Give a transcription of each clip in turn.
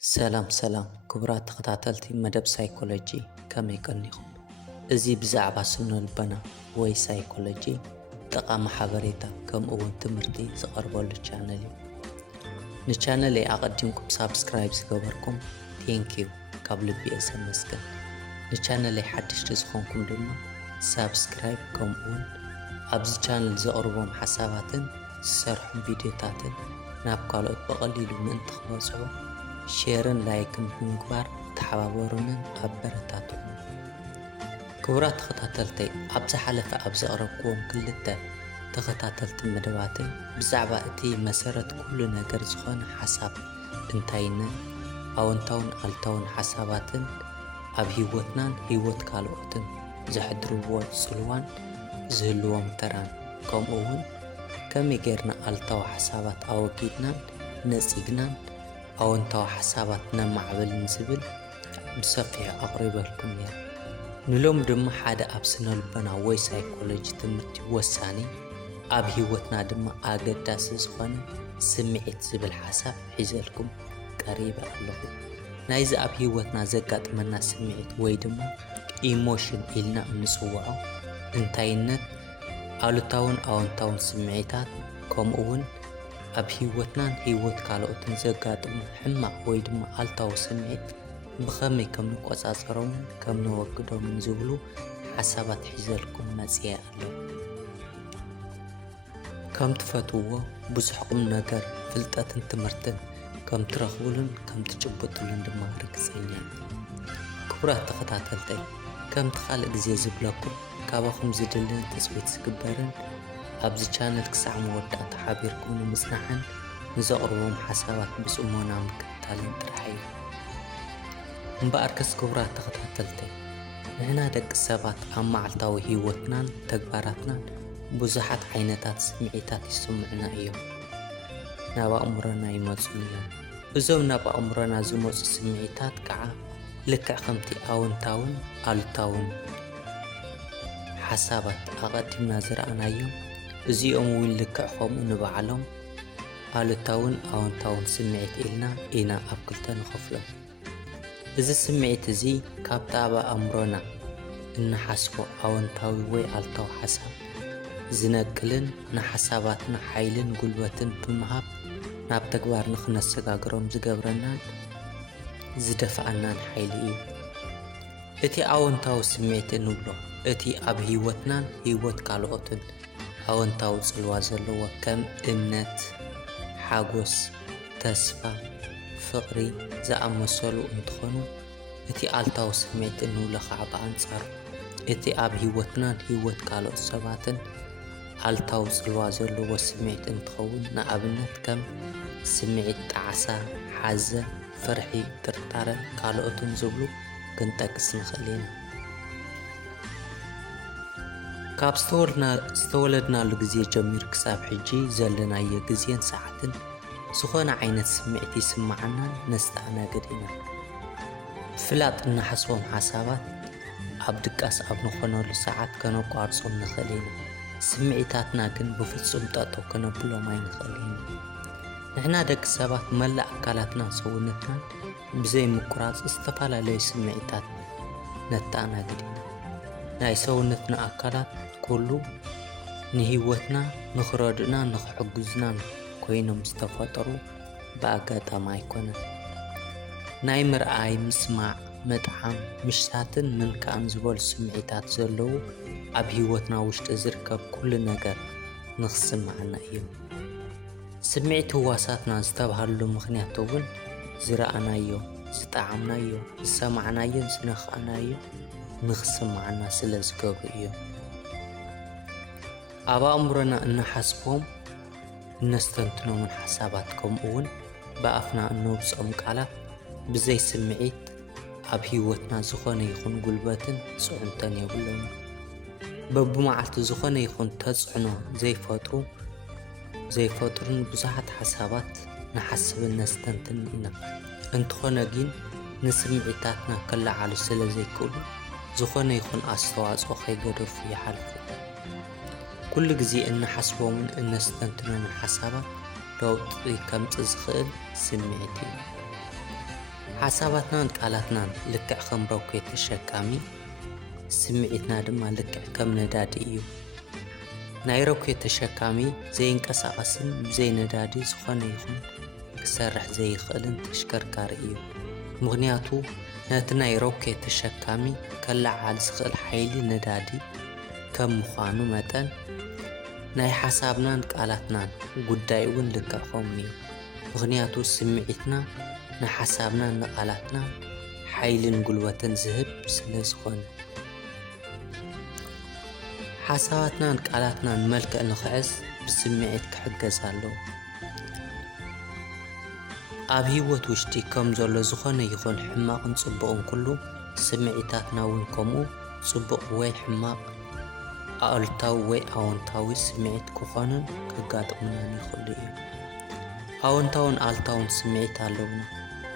سلام كبرات تخطاتلتي مدب سايكولوجي كم يقنيكم ازي بزعبا سنو البنا وي سايكولوجي تقام حبريتا كم اون تمرتي سقربو للچانلي نچانلي اقدمكم سابسكرايب سقبركم تينكيو قبل بي اسمسكن نچانلي حدش تزخونكم دمو سابسكرايب كم اون ابز چانل زقربوم حساباتن سرحم فيديوتاتن نابقالوت بقليلو من تخبصعو شيرن لايكن بمقبار تحبابورونن أبرتاتون كورات تخطاتلتي أبز حلفة أبز أرقوم كلتا تخطاتلت مدواتي بزعبا اتي مسارت كل ناقر زخون حساب انتاينن أو انتاون ألتاون حساباتن أب هيوتنان هيوت كالوتن زحدروا سلوان زهلوام تران كم أون كم يجرنا ألتاو حسابات أو كيدنان نسيقنان أو انتو حساباتنا معبل نزبل بصفيح أقرب لكم يا نلوم دم حدا أبسنا البنا وي سايكولوجي تمرتي وساني أب هيوتنا دم أقداس زخوانا سمعت زبل حساب حزلكم قريبا لكم نايز أب هيوتنا زقات منا سمعت وي دم إيموشن إلنا نسوعو انتاينت ألتاون أو انتاون سمعتات كم أون أب هيوتنان هيوت كالوتن زقاتهم حما ويدم ألتاو سمعت بخمي كم نقصاصرهم كم نوقدهم من زبلو حسابات حزلكم مزياء له كم تفتوه بزحكم نقر فلتاتن تمرتن كم ترخبولن كم تجبطولن دماغرك سينيان كبرات تخطاتلتي كم تخالق زي زبلكم كاباكم زدلن تسبيت سكبرن أبز چانل كسع مودع تحابيركم ومسنحن نزقربهم حسابات بس أمونا مكتالين ترحيل مباركس كبرات تخطاتلتي نحنا دق السابات أما عالتاوي هيوتنان تقباراتنا بزحات عينتات سمعيتات يسمعنا إيوم نابا أمرنا يموزونيا وزو نابا أمرنا زموز سمعيتات كعا لكع خمتي آون تاون آل تاون حسابات أغادمنا زرعنا إيوم እዚኦም እውን ልክዕኹም እንበዓሎም ኣሉታውን ኣወንታውን ስምዒት ኢልና ኢና ኣብ ክልተ ንኸፍሎም እዚ ስምዒት እዚ ካብቲ ኣብ ኣእምሮና እንሓስቦ ኣወንታዊ ወይ ኣሉታዊ ሓሳብ ዝነቅልን ንሓሳባትና ሓይልን ጉልበትን ብምሃብ ናብ ተግባር ንኽነሰጋግሮም ዝገብረናን ዝደፍኣናን ሓይሊ እዩ እቲ ኣወንታዊ ስምዒት እንብሎ እቲ ኣብ ህይወትናን ህይወት ካልኦትን أونتاو صلوا زلوا كم إمنت حاجوس تسفى فقري زأمسلو انتخنو اتي آلتاو سمعت إنه لخعب أنصار اتي أب هيوتنا هيوت كالو سباتن آلتاو صلوا زلوا سمعت انتخون نأبنت كم سمعت عسى حزة فرحي ترتار كالو تنزبلو كنتاك سنخلينا كاب استولدنا لغزي جمير كساب حجي زلنا يغزين ساعتن سخونا عينت سمعتي سمعنا نستعنا قدينا فلات إن حسوهم حسابات عبدكاس أبنو خنو لساعات كانوا قارصهم نخلينا سمعتاتنا كن بفلسهم تاتو كانوا بلو ماي نخلينا نحنا دك سابات ملا أكالاتنا سونتنا بزي مقراص استفالا لي سمعتات نتعنا قدينا ناي سونتنا أكالات كله نهيوتنا نخرجنا نخحجزنا كوينهم استفطروا بأجاتا ما يكون ناي مرآي مسمع مدعم مش ساتن من كان زبول سمعيتات زلو أب هيوتنا وش تزركب كل نجار نخصم معنا يوم سمعت واساتنا استبهلو مخنياتون زرعنا يوم استعمنا يوم سمعنا يوم سنخنا يوم نخصم معنا سلزقب يوم أبا أمرنا إن حسبهم نستنتنو من حساباتكم أون بأفنا إنه بسأم قالات بزي سمعيت أب هيوتنا زخونا يخون قلباتن سعنتان يقولون ببمعالت زخونا يخون تزعنو زي فطرون بزحت حسابات نحسب نستنتن إنا انتخونا جين نسمعيتاتنا كلا على سلا زي كله زخونا يخون أستواز وخي قدر في حلفه كل جزء إن حسبه من إن استنتنا من حسابه لو كم تزخل سمعتي ሓሳባትናን ቃላትናን ልክዕ ከም ሮኬት ተሸካሚ ስምዒትና ድማ ልክዕ ከም ነዳዲ እዩ። ናይ ሮኬት ተሸካሚ ዘይንቀሳቐስን ብዘይ ነዳዲ ዝኾነ ይኹን ክሰርሕ ዘይኽእልን ተሽከርካሪ እዩ። ምኽንያቱ ነቲ ናይ ሮኬት ተሸካሚ ከለዓል ዝኽእል ሓይሊ ነዳዲ ከም ምዃኑ መጠን ናይ ሓሳብናን ቃላትናን ጉዳይ እውን ልክዕ ከምኡ እዩ። ምኽንያቱ ስምዒትና ንሓሳብናን ንቃላትና ሓይልን ጉልበትን ዝህብ ስለ ዝኾነ ሓሳባትናን ቃላትናን መልክዕ ንኽዕዝ ብስምዒት ክሕገዝ ኣለዎ። ኣብ ህይወት ውሽጢ ከም ዘሎ ዝኾነ ይኹን ሕማቕን ጽቡቕን ኩሉ ስምዒታትና እውን ከምኡ ጽቡቕ ወይ ሕማቕ ኣሉታዊ ወይ ኣወንታዊ ስምዒት ክኾኑን ከጋጥሙናን ይኽእሉ እዩ። ኣወንታውን ኣሉታውን ስምዒት ኣለውና።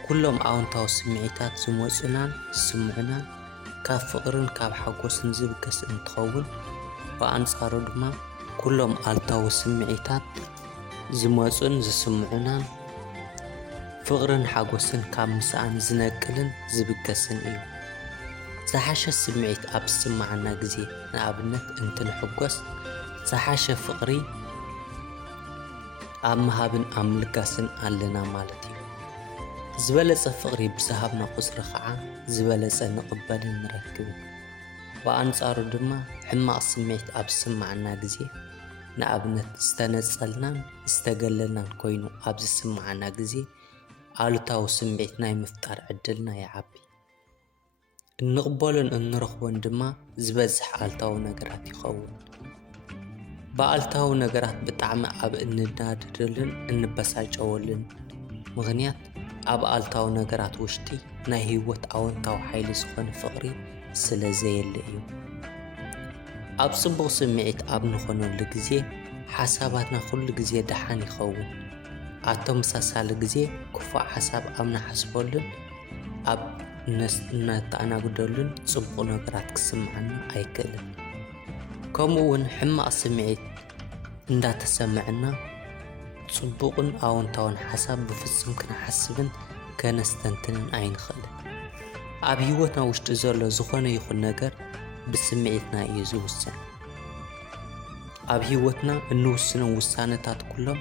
ኩሎም ኣወንታዊ ስምዒታት ዝመፁናን ዝስምዑናን ካብ ፍቕርን ካብ ሓጎስን ዝብገስ እንትኸውን ብኣንጻሩ ድማ ኩሎም ኣሉታዊ ስምዒታት ዝመፁን ዝስምዑናን ፍቕርን ሓጎስን ካብ ምስኣን ዝነቅልን ዝብገስን እዩ። ዝሓሸ ስምዒት ኣብ ዝስማዓና ግዜ ንኣብነት እንትንሕጎስ ዝሓሸ ፍቕሪ ኣብ ምሃብን ኣብ ምልጋስን ኣለና ማለት እዩ። ዝበለጸ ፍቕሪ ብዝሃብና ቁፅሪ ከዓ ዝበለጸ ንቕበልን ንረክብን። ብኣንጻሩ ድማ ሕማቕ ስምዒት ኣብ ዝስማዓና ግዜ ንኣብነት ዝተነጸልናን ዝተገለልናን ኮይኑ ኣብ ዝስማዓና ግዜ ኣሉታዊ ስምዒት ናይ ምፍጣር ዕድልና ይዓቢ። እንቕበሎን እንረኽቦን ድማ ዝበዝሕ ኣሉታዊ ነገራት ይኸውን። ብኣሉታዊ ነገራት ብጣዕሚ ኣብ እንናደደሉን እንበሳጨወሉን ምኽንያት ኣብ ኣሉታዊ ነገራት ውሽጢ ናይ ህይወት ኣወንታዊ ሓይሊ ዝኾነ ፍቕሪ ስለ ዘየለ እዩ። ኣብ ጽቡቕ ስምዒት ኣብ ንኾነሉ ግዜ ሓሳባትና ኩሉ ግዜ ደሓን ይኸውን። ኣብ ተመሳሳሊ ግዜ ክፉእ ሓሳብ ኣብ ናሓስበሉን ኣብ እናተኣናግደሉን ጽቡቕ ነገራት ክስምዓና ኣይክእልን። ከምኡ እውን ሕማቕ ስምዒት እንዳተሰምዐና ጽቡቕን ኣወንታውን ሓሳብ ብፍጹም ክንሓስብን ከነስተንትንን ኣይንኽእልን። ኣብ ህይወትና ውሽጢ ዘሎ ዝኾነ ይኹን ነገር ብስምዒትና እዩ ዝውሰን። ኣብ ህይወትና እንውስኖም ውሳነታት ኩሎም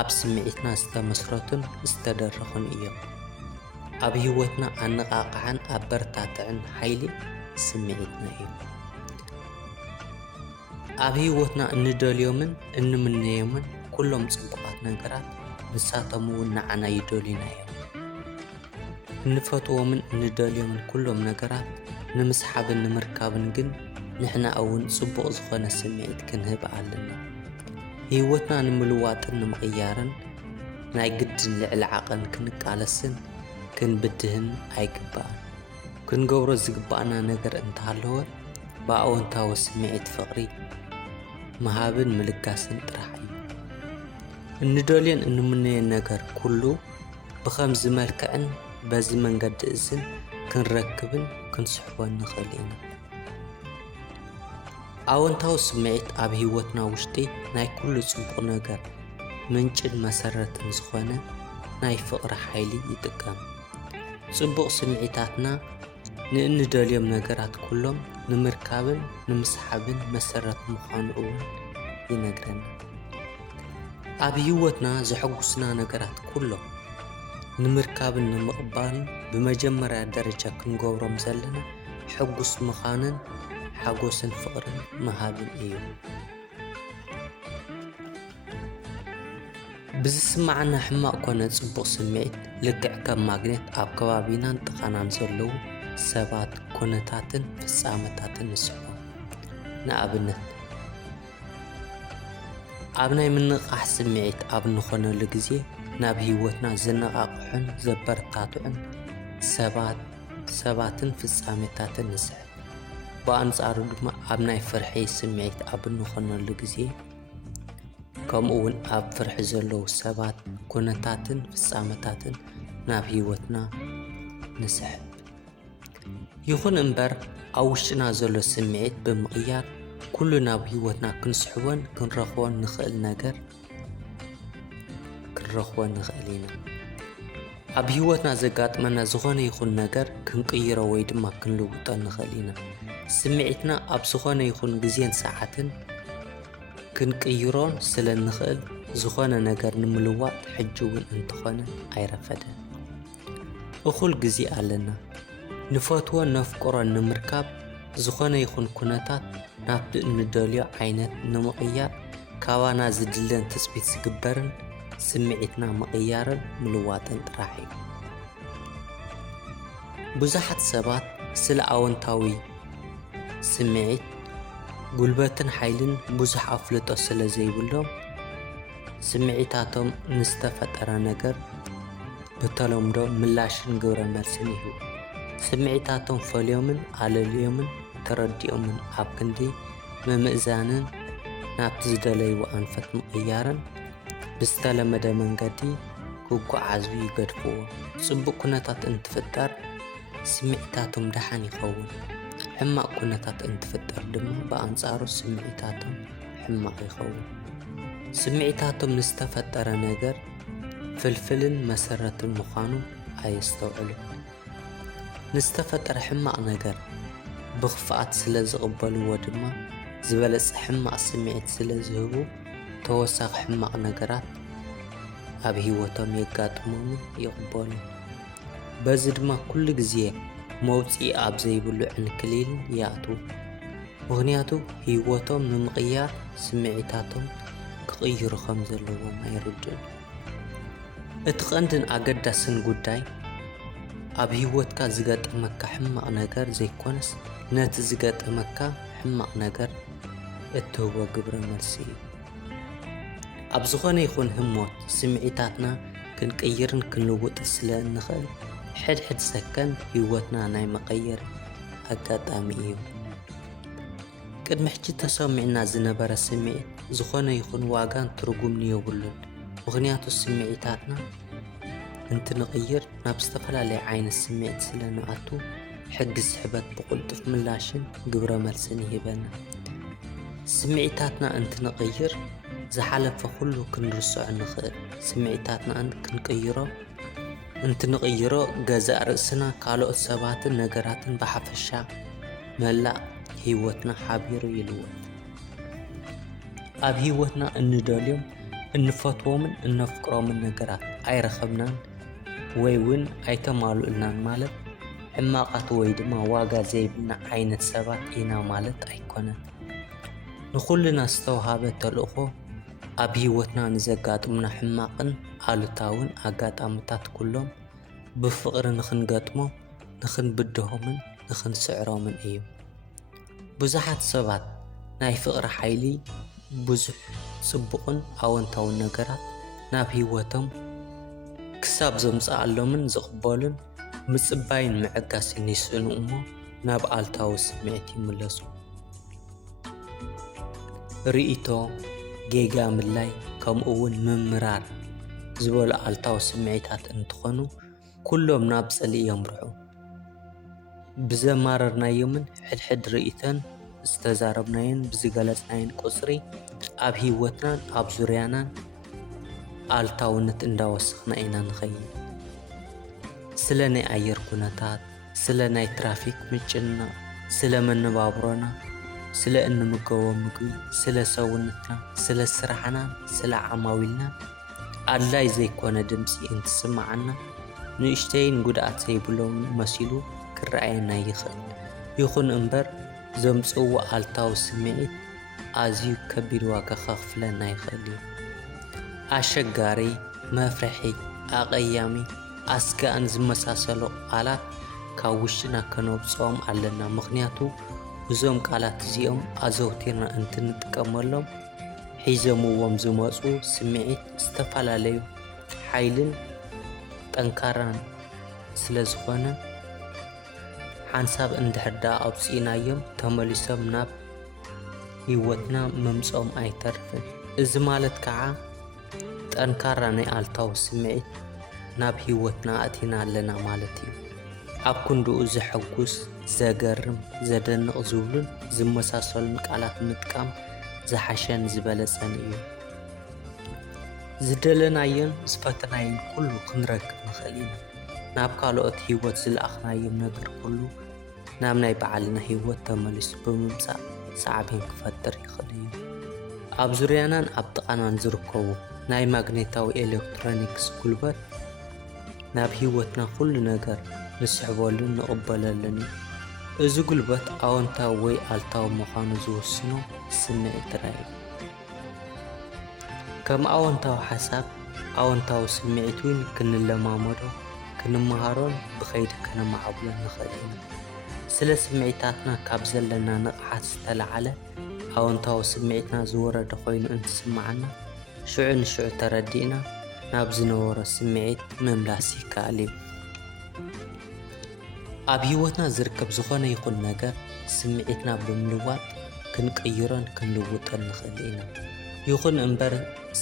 ኣብ ስምዒትና ዝተመስረቱን ዝተደረኹን እዮም። ኣብ ህይወትና ኣነቓቕሓን ኣበረታትዕን ሓይሊ ስምዒትና እዩ። ኣብ ህይወትና እንደልዮምን እንምነዮምን ኩሎም ጽቡቓት ነገራት ንሳቶም እውን ንዓና ይደልዩና እዮም። እንፈትዎምን እንደልዮምን ኩሎም ነገራት ንምስሓብን ንምርካብን ግን ንሕና እውን ጽቡቕ ዝኾነ ስምዒት ክንህብ ኣለና። ህይወትና ንምልዋጥን ንምቕያርን ናይ ግድን ልዕሊ ዓቐን ክንቃለስን ክንብድህን ኣይግባእን። ክንገብሮ ዝግባእና ነገር እንተሃለወ ብኣወንታዊ ስምዒት ፍቕሪ ምሃብን ምልጋስን ጥራሕ እዩ። እንደልዮን እንምነዮን ነገር ኩሉ ብኸምዚ መልክዕን በዚ መንገዲ እዝን ክንረክብን ክንስሕቦን ንኽእል ኢና። ኣወንታዊ ስምዒት ኣብ ህይወትና ውሽጢ ናይ ኩሉ ጽቡቕ ነገር ምንጭን መሰረትን ዝኾነ ናይ ፍቕሪ ሓይሊ ይጥቀም። ጽቡቕ ስምዒታትና ንእንደልዮም ነገራት ኩሎም ንምርካብን ንምስሓብን መሰረት ምዃኑ እውን ይነግረና። ኣብ ህይወትና ዘሐጉስና ነገራት ኩሎም ንምርካብን ንምቕባልን ብመጀመርያ ደረጃ ክንገብሮም ዘለና ሕጉስ ምዃንን ሓጎስን ፍቕርን ምሃብን እዩ። ብዝስማዓና ሕማቕ ኮነ ጽቡቕ ስምዒት ልክዕ ከም ማግኔት ኣብ ከባቢናን ጥቓናን ዘለዉ ሰባት ኩነታትን ፍጻመታትን ንስሕቦም። ንኣብነት ኣብ ናይ ምንቕቓሕ ስምዒት ኣብ ንኾነሉ ግዜ ናብ ህይወትና ዘነቓቕሑን ዘበረታትዑን ሰባትን ፍጻሜታትን ንስሕብ። ብኣንጻሩ ድማ ኣብ ናይ ፍርሒ ስምዒት ኣብ ንኾነሉ ግዜ ከምኡ እውን ኣብ ፍርሒ ዘለዉ ሰባት ኩነታትን ፍጻመታትን ናብ ህይወትና ንስሕብ። ይኹን እምበር ኣብ ውሽጥና ዘሎ ስምዒት ብምቕያር ኩሉ ናብ ህይወትና ክንስሕቦን ክንረኽቦን ንኽእል ነገር ክንረኽቦን ንኽእል ኢና። ኣብ ህይወትና ዘጋጥመና ዝኾነ ይኹን ነገር ክንቅይሮ ወይ ድማ ክንልውጦ ንኽእል ኢና። ስምዒትና ኣብ ዝኾነ ይኹን ግዜን ሰዓትን ክንቅይሮን ስለ ንኽእል ዝኾነ ነገር ንምልዋጥ ሕጂ እውን እንተኾነ ኣይረፈደን። እኹል ግዜ ኣለና። ንፈትዎን ነፍቅሮን ንምርካብ ዝኾነ ይኹን ኩነታት ናብቲ እንደልዮ ዓይነት ንምቕያር ካባና ዝድለን ትፅቢት ዝግበርን ስምዒትና ምቕያርን ምልዋጥን ጥራሕ እዩ። ብዙሓት ሰባት ስለ ኣወንታዊ ስምዒት ጉልበትን ሓይልን ብዙሕ ኣፍልጦ ስለ ዘይብሎም ስምዒታቶም ንዝተፈጠረ ነገር ብተለምዶ ምላሽን ግብረ መልስን ይህቡ። ስምዒታቶም ፈልዮምን ኣለልዮምን ተረዲኦምን ኣብ ክንዲ ምምእዛንን ናብቲ ዝደለይዎ ኣንፈት ምቕያርን ብዝተለመደ መንገዲ ክጓዓዙ ይገድፍዎ። ጽቡቕ ኩነታት እንትፍጠር ስምዒታቶም ደሓን ይኸውን። ሕማቕ ኩነታት እንትፍጠር ድማ ብኣንጻሩ ስምዒታቶም ሕማቕ ይኸውን። ስምዒታቶም ንዝተፈጠረ ነገር ፍልፍልን መሰረትን ምዃኑ ኣየስተውዕሉ። ንዝተፈጠረ ሕማቕ ነገር ብኽፍኣት ስለ ዝቕበልዎ ድማ ዝበለጸ ሕማቕ ስምዒት ስለ ዝህቡ ተወሳኺ ሕማቕ ነገራት ኣብ ህይወቶም የጋጥሞምን ይቕበሉ። በዚ ድማ ኩሉ ግዜ መውፂኢ ኣብ ዘይብሉ ዕንክሊልን ይኣትዉ። ምኽንያቱ ህይወቶም ንምቕያር ስምዒታቶም ክቕይሩ ከም ዘለዎም ኣይርድኡን። እቲ ቀንድን ኣገዳስን ጉዳይ ኣብ ህይወትካ ዝገጠመካ ሕማቕ ነገር ዘይኮነስ ነቲ ዝገጠመካ ሕማቕ ነገር እትህቦ ግብረ መልሲ እዩ። ኣብ ዝኾነ ይኹን ህሞት ስምዒታትና ክንቅይርን ክንልውጥን ስለ እንኽእል ሕድሕድ ሰከንድ ህይወትና ናይ መቐየር ኣጋጣሚ እዩ። ቅድሚ ሕጂ ተሰሚዕና ዝነበረ ስምዒት ዝኾነ ይኹን ዋጋን ትርጉምን የብሉን። ምኽንያቱ ስምዒታትና እንትንቕይር ናብ ዝተፈላለየ ዓይነት ስምዒት ስለ ንኣቱ ሕጊ ስሕበት ብቕልጡፍ ምላሽን ግብረ መልስን ይህበና። ስምዒታትና እንትንቕይር ዝሓለፈ ኩሉ ክንርስዖ ንኽእል። ስምዒታትና እንትንቕይሮ ገዛእ ርእስና ካልኦት ሰባትን ነገራትን ብሓፈሻ መላእ ህይወትና ሓቢሩ ይልወጥ። ኣብ ህይወትና እንደልዮም እንፈትዎምን እነፍቅሮምን ነገራት ኣይረኸብናን ወይ እውን ኣይተማሉእልናን ማለት ሕማቓት ወይ ድማ ዋጋ ዘይብልና ዓይነት ሰባት ኢና ማለት ኣይኮነን። ንኹልና ዝተውሃበ ተልእኾ ኣብ ህይወትና ንዘጋጥሙና ሕማቕን ኣሉታውን ኣጋጣሚታት ኩሎም ብፍቕሪ ንኽንገጥሞም፣ ንኽንብድሆምን ንኽንስዕሮምን እዩ። ብዙሓት ሰባት ናይ ፍቕሪ ሓይሊ ብዙሕ ጽቡቕን ኣወንታውን ነገራት ናብ ህይወቶም ክሳብ ዘምጽኣሎምን ዝቕበሉን ምጽባይን ምዕጋስን ይስእኑ እሞ ናብ ኣልታዊ ስምዒት ይምለሱ። ርእይቶ፣ ጌጋ ምላይ ከምኡውን ምምራር ዝበሉ ኣልታዊ ስምዒታት እንትኾኑ ኩሎም ናብ ጸሊእ የምርሑ። ብዘማረርናዮምን ሕድሕድ ርእይተን ዝተዛረብናየን ብዝገለጽናየን ቁጽሪ ኣብ ህይወትናን ኣብ ዙርያናን ኣልታውነት እንዳወስኽና ኢና ንኸይድ። ስለ ናይ ኣየር ኩነታት፣ ስለ ናይ ትራፊክ ምጭንናቕ፣ ስለ መነባብሮና፣ ስለ እንምገቦ ምግቢ፣ ስለ ሰውነትና፣ ስለ ስራሕናን ስለ ዓማዊልና ኣድላይ ዘይኮነ ድምፂ እንትስማዓና ንእሽተይን ጉድኣት ዘይብሎም መሲሉ ክረኣየና ይኽእል። ይኹን እምበር ዘምጽእዎ ኣልታዊ ስምዒት ኣዝዩ ከቢድ ዋጋ ከኽፍለና ይኽእል እዩ። ኣሸጋሪ፣ መፍርሒ፣ ኣቐያሚ፣ ኣስጋእን ዝመሳሰሉ ቃላት ካብ ውሽጥና ከነውፅኦም ኣለና። ምኽንያቱ እዞም ቃላት እዚኦም ኣዘውቲርና እንትንጥቀመሎም ሒዘምዎም ዝመፁ ስምዒት ዝተፈላለዩ ሓይልን ጠንካራን ስለ ዝኾነ ሓንሳብ እንድሕር ኣውፂእናዮም ተመሊሶም ናብ ህይወትና መምጾም ኣይተርፍን። እዚ ማለት ከዓ ጠንካራ ናይ ኣልታዊ ስምዒት ናብ ህይወትና ኣቲና ኣለና ማለት እዩ። ኣብ ክንድኡ ዘሐጉስ፣ ዘገርም፣ ዘደንቕ ዝብሉን ዝመሳሰሉን ቃላት ምጥቃም ዝሓሸን ዝበለጸን እዩ። ዝደለናዮን ዝፈተናዮን ኩሉ ክንረክብ ንኽእል ኢና። ናብ ካልኦት ህይወት ዝለኣኽናዮም ነገር ኩሉ ናብ ናይ በዓልና ህይወት ተመሊሱ ብምምጻእ ሳዕቤን ክፈጥር ይኽእል እዩ። ኣብ ዙርያናን ኣብ ጥቓናን ዝርከቡ ናይ ማግኔታዊ ኤሌክትሮኒክስ ጉልበት ናብ ህይወትና ኩሉ ነገር ንስሕበሉን ንቕበለሉን እዩ። እዚ ጉልበት ኣወንታዊ ወይ ኣልታዊ ምዃኑ ዝውስኖ ስምዒት ጥራይ እዩ። ከም ኣወንታዊ ሓሳብ ኣወንታዊ ስምዒት እውን ክንለማመዶ ክንመሃሮን ብኸይዲ ከነማዕብሎን ንኽእል ኢና። ስለ ስምዒታትና ካብ ዘለና ንቕሓት ዝተለዓለ ኣወንታዊ ስምዒትና ዝወረደ ኮይኑ እንትስማዓና ሽዑ ንሽዑ ተረዲእና ናብ ዝነበሮ ስምዒት ምምላስ ይከኣል እዩ። ኣብ ህይወትና ዝርከብ ዝኾነ ይኹን ነገር ስምዒትና ብምልዋጥ ክንቅይሮን ክንልውጦን ንኽእል ኢና። ይኹን እምበር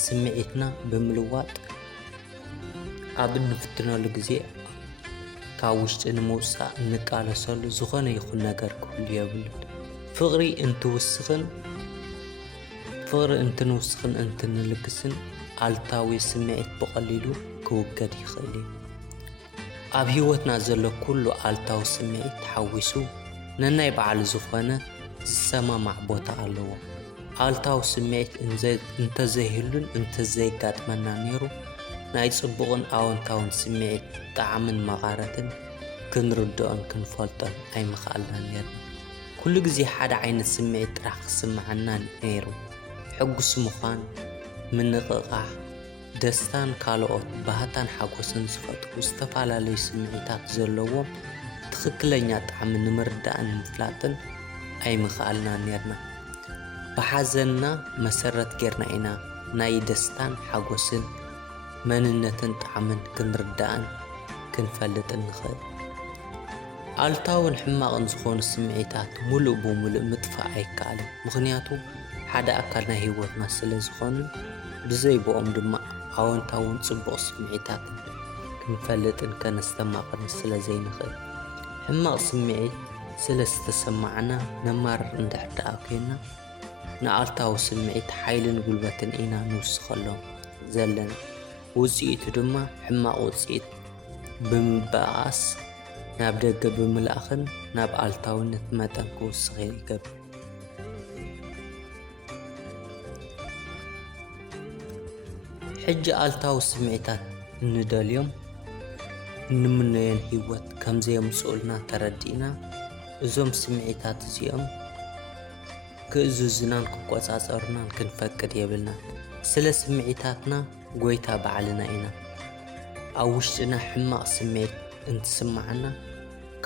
ስምዒትና ብምልዋጥ ኣብ እንፍትነሉ ግዜ ካብ ውሽጢ ንምውፃእ እንቃለሰሉ ዝኾነ ይኹን ነገር ክህሉ የብሉን። ፍቕሪ እንትንውስኽን እንትንልግስን ኣልታዊ ስምዒት ብቐሊሉ ክውገድ ይኽእል እዩ። ኣብ ህይወትና ዘሎ ኩሉ ኣልታዊ ስምዒት ተሓዊሱ ነናይ በዓሉ ዝኾነ ዝሰማማዕ ቦታ ኣለዎ። ኣልታዊ ስምዒት እንተዘይህሉን እንተዘይጋጥመና ነይሩ ናይ ጽቡቕን ኣወንታውን ስምዒት ጣዕምን መቓረትን ክንርድኦን ክንፈልጦን ኣይምኽኣልናን ነርና። ኩሉ ግዜ ሓደ ዓይነት ስምዒት ጥራሕ ክስምዓና ነይሩ። ሕጉስ ምዃን፣ ምንቕቓሕ፣ ደስታን ካልኦት ባህታን ሓጎስን ዝፈጥሩ ዝተፈላለዩ ስምዒታት ዘለዎም ትኽክለኛ ጣዕሚ ንምርዳእን ንምፍላጥን ኣይምኽኣልናን ነርና። ብሓዘንና መሰረት ጌርና ኢና ናይ ደስታን ሓጎስን መንነትን ጣዕምን ክንርዳእን ክንፈልጥን ንኽእል። ኣልታውን ሕማቕን ዝኾኑ ስምዒታት ሙሉእ ብምሉእ ምጥፋእ ኣይከኣልን። ምኽንያቱ ሓደ ኣካል ናይ ህይወትና ስለ ዝኾኑን ብዘይብኦም ድማ ኣወንታውን ጽቡቕ ስምዒታትን ክንፈልጥን ከነስተማቕርን ስለ ዘይንኽእል። ሕማቕ ስምዒት ስለ ዝተሰማዕና ነማርር እንድሕር ደኣ ኮይንና ንኣልታዊ ስምዒት ሓይልን ጉልበትን ኢና ንውስኸሎም ዘለና። ውፅኢቱ ድማ ሕማቕ ውፅኢት ብምብኣስ ናብ ደገ ብምልኣኽን ናብ ኣልታውነት መጠን ክውስኽ ይገብር። ሕጂ ኣልታዊ ስምዒታት እንደልዮም እንምነዮን ህይወት ከምዘየምጽኡልና ተረዲእና እዞም ስምዒታት እዚኦም ክእዝዙናን ክቆጻጸሩናን ክንፈቅድ የብልና። ስለ ስምዒታትና ጎይታ ባዕልና ኢና። ኣብ ውሽጥና ሕማቕ ስምዒት እንትስማዓና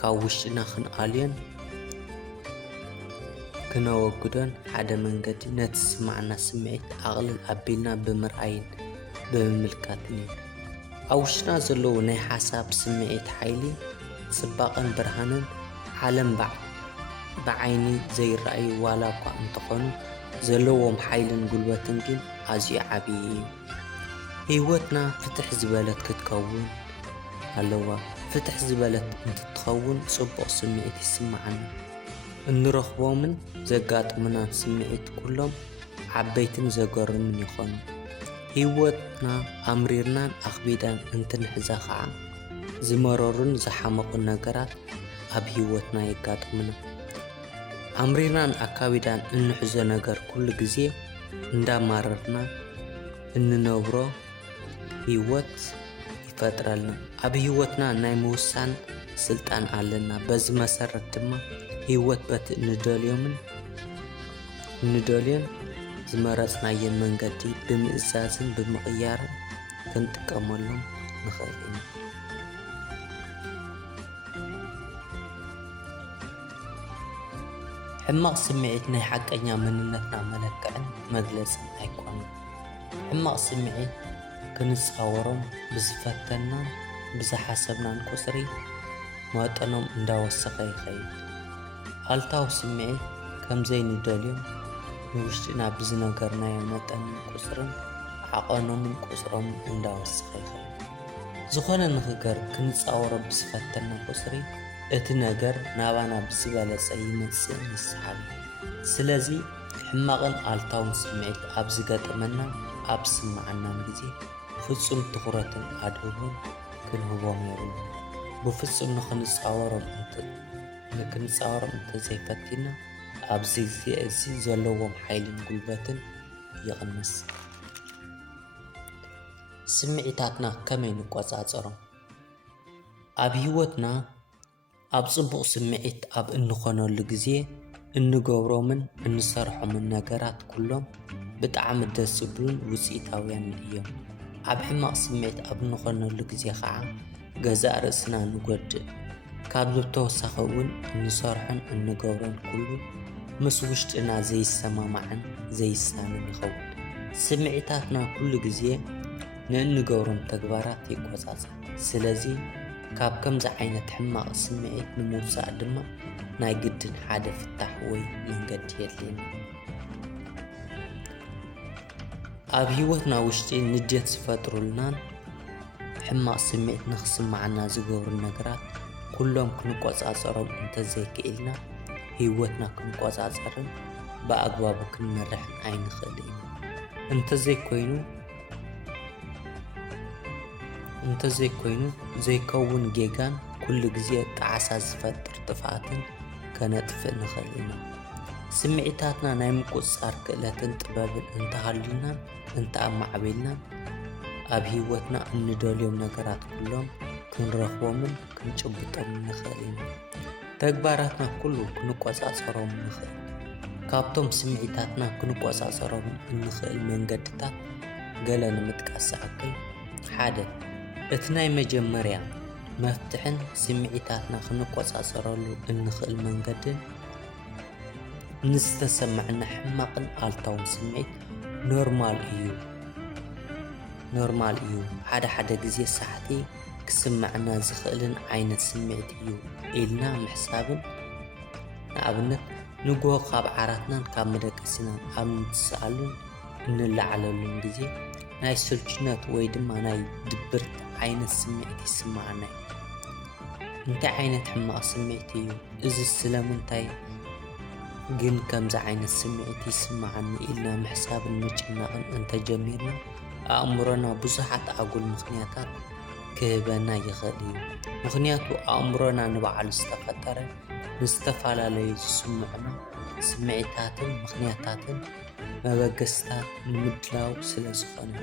ካብ ውሽጥና ክንኣልዮን ክነወግዶን ሓደ መንገዲ ነቲ ዝስማዓና ስምዒት ኣቕልል ኣቢልና ብምርኣይን ብምምልካትን እዩ። ኣብ ውሽጥና ዘለዉ ናይ ሓሳብ ስምዒት ሓይሊ፣ ጽባቐን ብርሃንን ዓለም ብዓይኒ ዘይረኣዩ ዋላ እኳ እንተኾኑ ዘለዎም ሓይልን ጉልበትን ግን ኣዝዩ ዓብዪ እዩ። ህይወትና ፍትሕ ዝበለት ክትከውን ኣለዋ። ፍትሕ ዝበለት እንትትኸውን ጽቡቕ ስምዒት ይስማዓና። እንረኽቦምን ዘጋጥሙናን ስምዒት ኩሎም ዓበይትን ዘገርምን ይኾኑ። ህይወትና ኣምሪርናን ኣኽቢዳን እንትንሕዛ ኸዓ ዝመረሩን ዝሓመቑን ነገራት ኣብ ህይወትና የጋጥሙና። ኣምሪርናን ኣካቢዳን እንሕዞ ነገር ኩሉ ግዜ እንዳማረርና እንነብሮ ህይወት ይፈጥረልና። ኣብ ህይወትና ናይ ምውሳን ስልጣን ኣለና። በዚ መሰረት ድማ ህይወት በቲ እንደልዮን ዝመረጽናየን መንገዲ ብምእዛዝን ብምቕያርን ክንጥቀመሎም ንኽእል ኢና። ሕማቕ ስምዒት ናይ ሓቀኛ መንነትና መለክዕን መግለጽን ኣይኮነን። ሕማቕ ስምዒት ክንጻወሮም ብዝፈተናን ብዝሓሰብናን ቁጽሪ መጠኖም እንዳወሰኸ ይኸይድ። ኣልታዊ ስምዒት ከምዘይንደልዮም ንውሽጢና ብዝነገርናዮ መጠንን ቁጽርን ዓቐኖምን ቁጽሮምን እንዳወሰኸ ይኸይድ። ዝኾነ ንኽገር ክንጻወሮ ብዝፈተና ቁጽሪ እቲ ነገር ናባና ብዝበለጸ ይመጽእን ይስሓብ። ስለዚ ሕማቕን ኣልታውን ስምዒት ኣብ ዝገጠመና ኣብ ዝስማዓናን ግዜ ፍጹም ትኹረትን ኣድህቦን ክንህቦም የብልና። ብፍጹም ንክንፃወሮም እንተዘይፈቲና ኣብዚ ግዜ እዚ ዘለዎም ሓይልን ጉልበትን ይቕንስ። ስምዒታትና ከመይ ንቆፃፀሮም? ኣብ ህይወትና ኣብ ጽቡቕ ስምዒት ኣብ እንኾነሉ ግዜ እንገብሮምን እንሰርሖምን ነገራት ኩሎም ብጣዕሚ ደስ ዝብሉን ውፅኢታውያን እዮም። ኣብ ሕማቕ ስምዒት ኣብ እንኾነሉ ግዜ ከዓ ገዛእ ርእስና ንጎድእ። ካብ ብተወሳኺ እውን እንሰርሖን እንገብሮን ኩሉ ምስ ውሽጥና ዘይሰማማዕን ዘይሳንን ይኸውን። ስምዒታትና ኩሉ ግዜ ንእንገብሮም ተግባራት ይቆፃፀር። ስለዚ ካብ ከምዚ ዓይነት ሕማቕ ስምዒት ንምውፃእ ድማ ናይ ግድን ሓደ ፍታሕ ወይ መንገዲ የድልየና። ኣብ ህይወትና ውሽጢ ንዴት ዝፈጥሩልናን ሕማቕ ስምዒት ንኽስማዓና ዝገብሩ ነገራት ኩሎም ክንቆፃፀሮም እንተዘይክኢልና ህይወትና ክንቆፃፀርን ብኣግባቡ ክንመርሕን ኣይንኽእል ኢና። እንተዘይኮይኑ ዘይከውን ጌጋን ኩሉ ግዜ ጣዓሳ ዝፈጥር ጥፍኣትን ከነጥፍእ ንኽእል ኢና። ስምዒታትና ናይ ምቁፅፃር ክእለትን ጥበብን እንተሃልዩናን እንተኣማዕቢልናን ኣብ ህይወትና እንደልዮም ነገራት ኩሎም ክንረኽቦምን ክንጭብጦምን ንኽእል ኢና። ተግባራትና ኩሉ ክንቆፃፀሮም ንኽእል። ካብቶም ስምዒታትና ክንቆፃፀሮም እንኽእል መንገድታት ገለ ንምጥቃስ ዝኣክል፣ ሓደ እቲ ናይ መጀመርያ መፍትሕን ስምዒታትና ክንቆፃፀረሉ እንኽእል መንገድን ንዝተሰምዐና ሕማቕን ኣልታውን ስምዒት ኖርማል እዩ። ሓደ ግዜ ሳሕቲ ክስማዕና ዝኽእልን ዓይነት ስምዒት እዩ ኢልና ምሕሳብን። ንኣብነት ንግሆ ካብ ዓራትናን ካብ መደቀሲናን ኣብ ንትሰኣሉን እንላዓለሉን ግዜ ናይ ስልችነት ወይ ድማ ናይ ድብርት ዓይነት ስምዒት ይስማዓና እዩ። እንታይ ዓይነት ሕማቕ ስምዒት እዩ እዚ? ስለምንታይ ግን ከምዚ ዓይነት ስምዒት ይስማዓኒ ኢልና ምሕሳብን ምጭናቕን እንተጀሚርና ኣእምሮና ብዙሓት ኣጉል ምኽንያታት ክህበና ይኽእል እዩ። ምኽንያቱ ኣእምሮና ንባዕሉ ዝተፈጠረ ንዝተፈላለዩ ዝስምዑና ስምዒታትን ምኽንያታትን መበገስታት ንምድላው ስለ ዝኾነ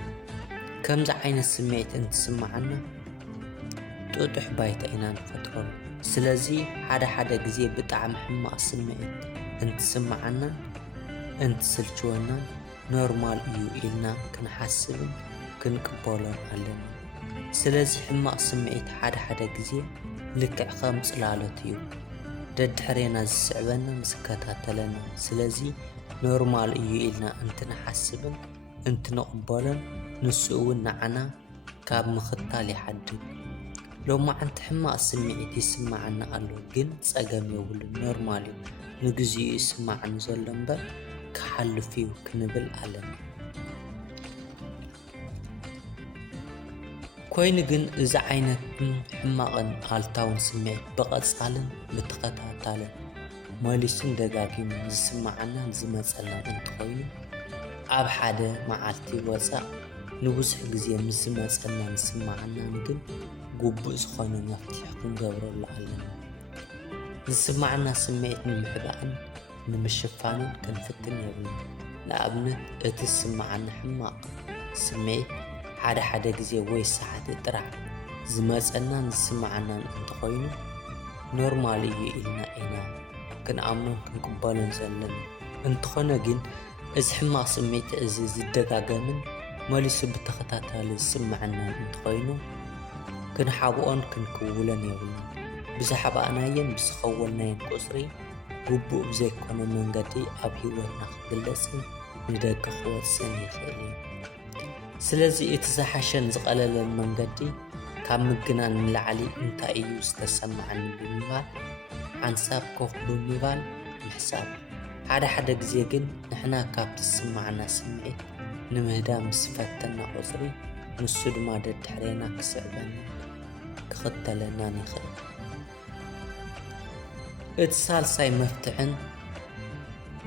ከምዚ ዓይነት ስምዒት እንትስማዓና ጥጡሕ ባይታ ኢና ንፈጥረሉ። ስለዚ ሓደ ግዜ ብጣዕሚ ሕማቕ ስምዒት እንትስማዓናን እንትስልችወናን ኖርማል እዩ ኢልና ክንሓስብን ክንቅበሎን ኣለና። ስለዚ ሕማቕ ስምዒት ሓደ ግዜ ልክዕ ከም ጽላሎት እዩ ደድሕሬና ዝስዕበና ዝከታተለና። ስለዚ ኖርማል እዩ ኢልና እንትንሓስብን እንትንቕበሎን ንሱ እውን ንዓና ካብ ምኽታል ይሓድግ። ሎማዓንቲ ሕማቕ ስምዒት ይስማዓና ኣሎ፣ ግን ፀገም የብሉን፣ ኖርማል እዩ፣ ንግዚኡ ይስማዓኒ ዘሎ እምበር ክሓልፍ እዩ ክንብል ኣለና። ኮይኑ ግን እዚ ዓይነትን ሕማቕን ኣልታውን ስምዒት ብቐፃልን ብተኸታታልን መሊሱን ደጋጊሙን ዝስማዓናን ዝመፀናን እንትኾይኑ ኣብ ሓደ መዓልቲ ወፃእ ንብዙሕ ግዜ ምስ ዝመፀናን ዝስማዓናን ግን ግቡእ ዝኾነ መፍትሒ ክንገብረሉ ኣለና። ዝስማዓና ስምዒት ንምሕባእን ንምሽፋንን ክንፍትን የብልና። ንኣብነት እቲ ዝስማዓና ሕማቕ ስምዒት ሓደ ግዜ ወይ ሰዓት ጥራሕ ዝመፀናን ዝስማዓናን እንትኾይኑ ኖርማል እዩ ኢልና ኢና ክንኣምኖን ክንቅበሎን ዘለና። እንትኾነ ግን እዚ ሕማቕ ስምዒት እዚ ዝደጋገምን መሊሱ ብተኸታታሊ ዝስማዓናን እንትኾይኑ ክንሓብኦን ክንክውሎን የብልና። ብዛሓባእናየን ብዝኸወልናየን ቁፅሪ ግቡእ ብዘይኮነ መንገዲ ኣብ ህይወትና ክግለፅን ንደገ ክወፅን ይኽእል እዩ። ስለዚ እቲ ዝሓሸን ዝቐለለን መንገዲ ካብ ምግናን ንላዕሊ እንታይ እዩ ዝተሰማዓኒ ብምባል ሓንሳብ ኮፍ ብምባል ምሕሳብ። ሓደ ግዜ ግን ንሕና ካብቲ ዝስማዓና ስምዒት ንምህዳም ዝፈተና ቁፅሪ ንሱ ድማ ደድሕሬና ክስዕበና ክኽተለናን ይኽእል። እቲ ሳልሳይ መፍትሕን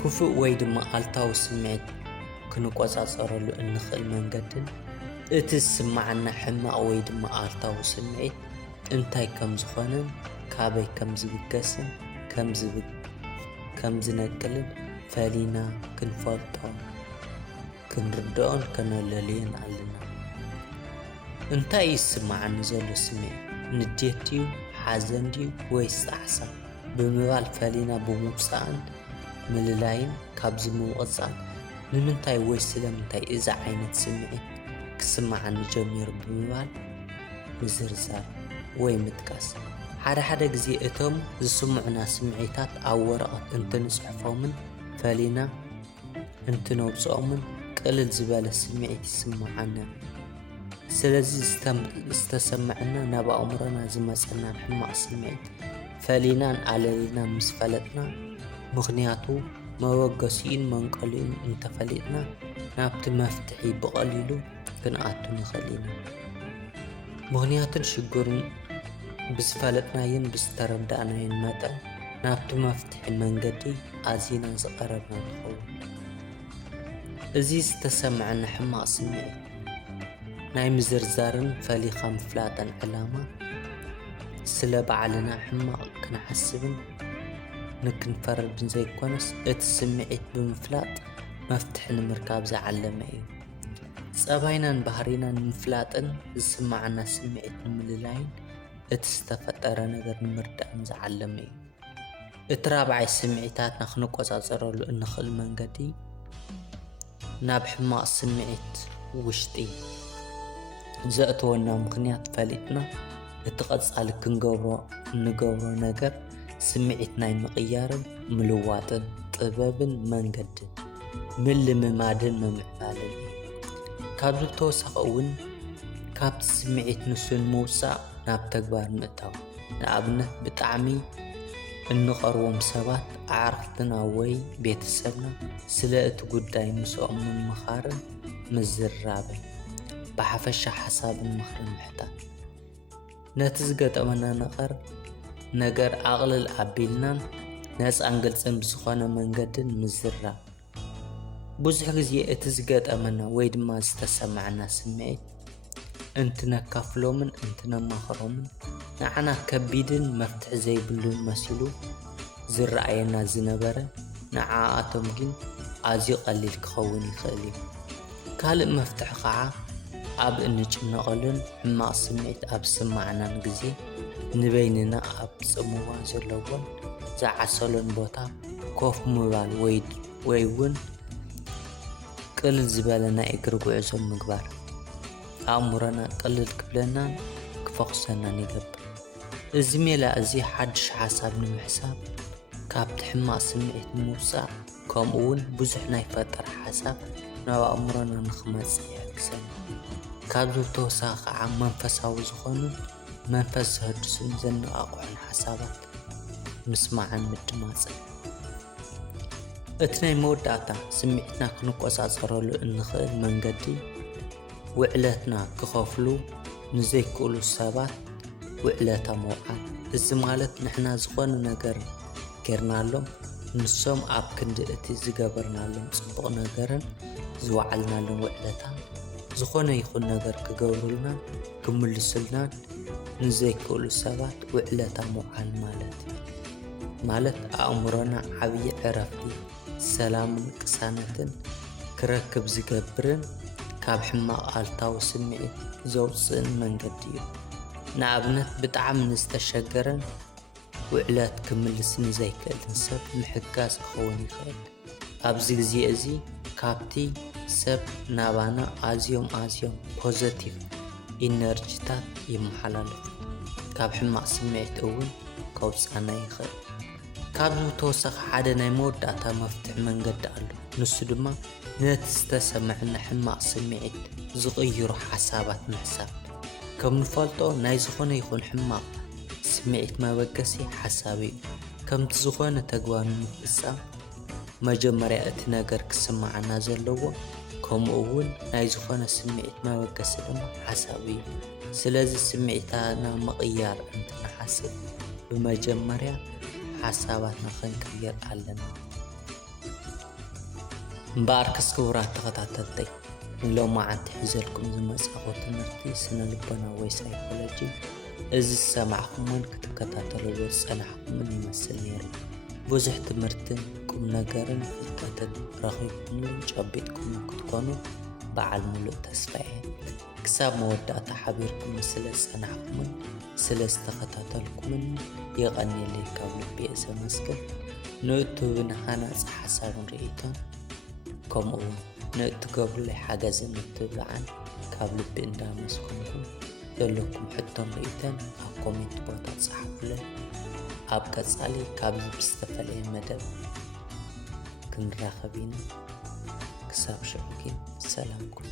ክፉእ ወይ ድማ ኣልታዊ ስምዒት ክንቆጻጸረሉ እንኽእል መንገድን እቲ ዝስማዓና ሕማቕ ወይ ድማ ኣልታዊ ስምዒት እንታይ ከም ዝኾነን ካበይ ከም ዝብገስን ከም ዝነቅልን ፈሊና ክንፈልጦ ክንርድኦን ከነለልየን ኣለና። እንታይ ይስማዓኒ ዘሎ ስምዒት? ንዴት ድዩ? ሓዘን ድዩ? ወይስ ጣዕሳ? ብምባል ፈሊና ብምውፃእን ምልላይን ካብዚ ምውቕፃን ንምንታይ ወይ ስለምንታይ እዚ ዓይነት ስምዒት ክስማዓኒ ጀሚሩ ብምባል ምዝርዛር ወይ ምጥቃስ። ሓደ ግዜ እቶም ዝስምዑና ስምዒታት ኣብ ወረቐት እንትንፅሕፎምን ፈሊና እንትነውፅኦምን ቅልል ዝበለ ስምዒት ይስማዓና። ስለዚ ዝተሰምዐና ናብ ኣእምሮና ዝመፀናን ሕማቕ ስምዒት ፈሊናን ኣለሊና ምስ ፈለጥና ምኽንያቱ መወገሲኡን መንቀሊኡን እንተፈሊጥና ናብቲ መፍትሒ ብቐሊሉ ክንኣቱ ንኽእል ኢና። ምኽንያቱን ሽግሩን ብዝፈለጥናየን ብዝተረዳእናየን መጠን ናብቲ መፍትሒ መንገዲ ኣዝና ዝቐረብና ንኸውን። እዚ ዝተሰምዐና ሕማቕ ስምዒት ናይ ምዝርዛርን ፈሊኻ ምፍላጥን ዕላማ ስለ ባዕልና ሕማቕ ክንሓስብን ንክንፈርድን ዘይኮነስ እቲ ስምዒት ብምፍላጥ መፍትሒ ንምርካብ ዝዓለመ እዩ። ፀባይናን ባህሪናን ንምፍላጥን ዝስማዓና ስምዒት ንምልላይን እቲ ዝተፈጠረ ነገር ንምርዳእን ዝዓለመ እዩ። እቲ ራብዓይ ስምዒታትና ክንቆፃፀረሉ እንኽእል መንገዲ ናብ ሕማቕ ስምዒት ውሽጢ ዘእተወና ምኽንያት ፈሊጥና እቲ ቀፃሊ እንገብሮ ነገር ስምዒት ናይ ምቕያርን ምልዋጥን ጥበብን መንገድን ምልምማድን ምምዕባልን እዩ። ካብዚ ብተወሳኺ እውን ካብቲ ስምዒት ንሱ ንምውፃእ ናብ ተግባር ምእታው። ንኣብነት ብጣዕሚ እንቐርቦም ሰባት ኣዕርኽትና ወይ ቤተሰብና ስለ እቲ ጉዳይ ምስኦም ምምኻርን ምዝራብን ብሓፈሻ ሓሳብን ምኽርን ምሕታት። ነቲ ዝገጠመና ነገር ኣቕልል ኣቢልናን ነፃን ግልፅን ብዝኾነ መንገድን ምዝራብ። ብዙሕ ግዜ እቲ ዝገጠመና ወይ ድማ ዝተሰማዓና ስምዒት እንትነካፍሎምን እንትነማኽሮምን ንዓና ከቢድን መፍትሒ ዘይብሉን መሲሉ ዝረኣየና ዝነበረ ንዓኣቶም ግን ኣዝዩ ቀሊል ክኸውን ይኽእል እዩ። ካልእ መፍትሒ ከዓ ኣብ እንጭነቐሉን ሕማቕ ስምዒት ኣብ ዝስማዓናን ግዜ ንበይንና ኣብ ፅሙዋ ዘለዎን ዝዓሰሎን ቦታ ኮፍ ምባል ወይ እውን ቅልል ዝበለ ናይ እግሪ ጉዕዞ ምግባር ኣእምሮና ቅልል ክብለናን ክፈኽሰናን ይገብር። እዚ ሜላ እዚ ሓድሽ ሓሳብ ንምሕሳብ ካብቲ ሕማቕ ስምዒት ንምውፃእ ከምኡ እውን ብዙሕ ናይ ፈጠራ ሓሳብ ናብ ኣእምሮና ንኽመፅእ ይሕግዘና። ካብዚ ብተወሳኺ ከዓ መንፈሳዊ ዝኾኑ መንፈስ ዘህድሱን ዘነቓቕሑን ሓሳባት ምስማዕን ምድማፅን። እቲ ናይ መወዳእታ ስምዒትና ክንቆፃፀረሉ እንኽእል መንገዲ ውዕለትና ክኸፍሉ ንዘይክእሉ ሰባት ውዕለታ መውዓል። እዚ ማለት ንሕና ዝኾነ ነገር ጌርናሎም ንሶም ኣብ ክንዲ እቲ ዝገበርናሎም ፅቡቕ ነገርን ዝወዓልናሎም ውዕለታ ዝኾነ ይኹን ነገር ክገብሩልናን ክምልሱልናን ንዘይክእሉ ሰባት ውዕለታ መውዓል ማለት ኣእምሮና ዓብዪ ዕረፍቲ ሰላምን ቅሳነትን ክረክብ ዝገብርን ካብ ሕማቕ ኣልታዊ ስምዒት ዘውፅእን መንገዲ እዩ። ንኣብነት ብጣዕሚ ንዝተሸገረን ውዕለት ክምልስ ንዘይክእልን ሰብ ምሕጋዝ ክኸውን ይኽእል። ኣብዚ ግዜ እዚ ካብቲ ሰብ ናባና ኣዝዮም ፖዘቲቭ ኢነርጂታት ይመሓላለፉ፣ ካብ ሕማቕ ስምዒት እውን ከውፃና ይኽእል። ካብዚ ብተወሳኺ ሓደ ናይ መወዳእታ መፍትሒ መንገዲ ኣሎ። ንሱ ድማ ነቲ ዝተሰምዐና ሕማቕ ስምዒት ዝቕይሩ ሓሳባት ምሕሳብ። ከም ንፈልጦ ናይ ዝኾነ ይኹን ሕማቕ ስምዒት መበገሲ ሓሳብ እዩ። ከምቲ ዝኾነ ተግባር ንምፍፃም መጀመርያ እቲ ነገር ክስማዓና ዘለዎ ከምኡ እውን ናይ ዝኾነ ስምዒት መበገሲ ድማ ሓሳብ እዩ። ስለዚ ስምዒታና ምቕያር እንትንሓስብ ብመጀመርያ ሓሳባትና ክንቅየር ኣለና። مباركس كبرات تخطاتلتي لو ما عاد حزلكم زمصاخو تمرتي سنة لبنا وي سايكولوجي إذ سمعكم من كتكتاتلو صنعكم من يمثل نيرو بوزح تمرتن كم نجارن فتاتن رخيكم جابيتكم كتكونوا بعل ملؤ تسفعين كساب مودات حبيركم سلس صنعكم سلس تخطاتلكم يغني لي كابل بيئة مسكن نوتو بنحانا حساب رئيتان كم نتقبل لي حاجة زي متبعاً كابل بإندامس كمكم دلوكم حتى رئيتان أقومي تبوتات صحب لي أبقى صالي كابل بستفالي مدب كن راخبين كساب شبكين سلامكم